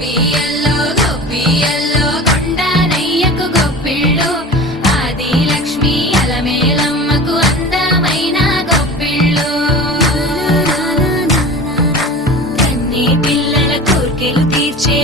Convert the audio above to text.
గొప్పియల్లో గొప్పియల్లో కొండనయ్యకు గొప్పిళ్ళు ఆది లక్ష్మి అలమేలమ్మకు అందమైన గొప్పిళ్ళు కన్నీ పిల్లల కోర్కెలు తీర్చే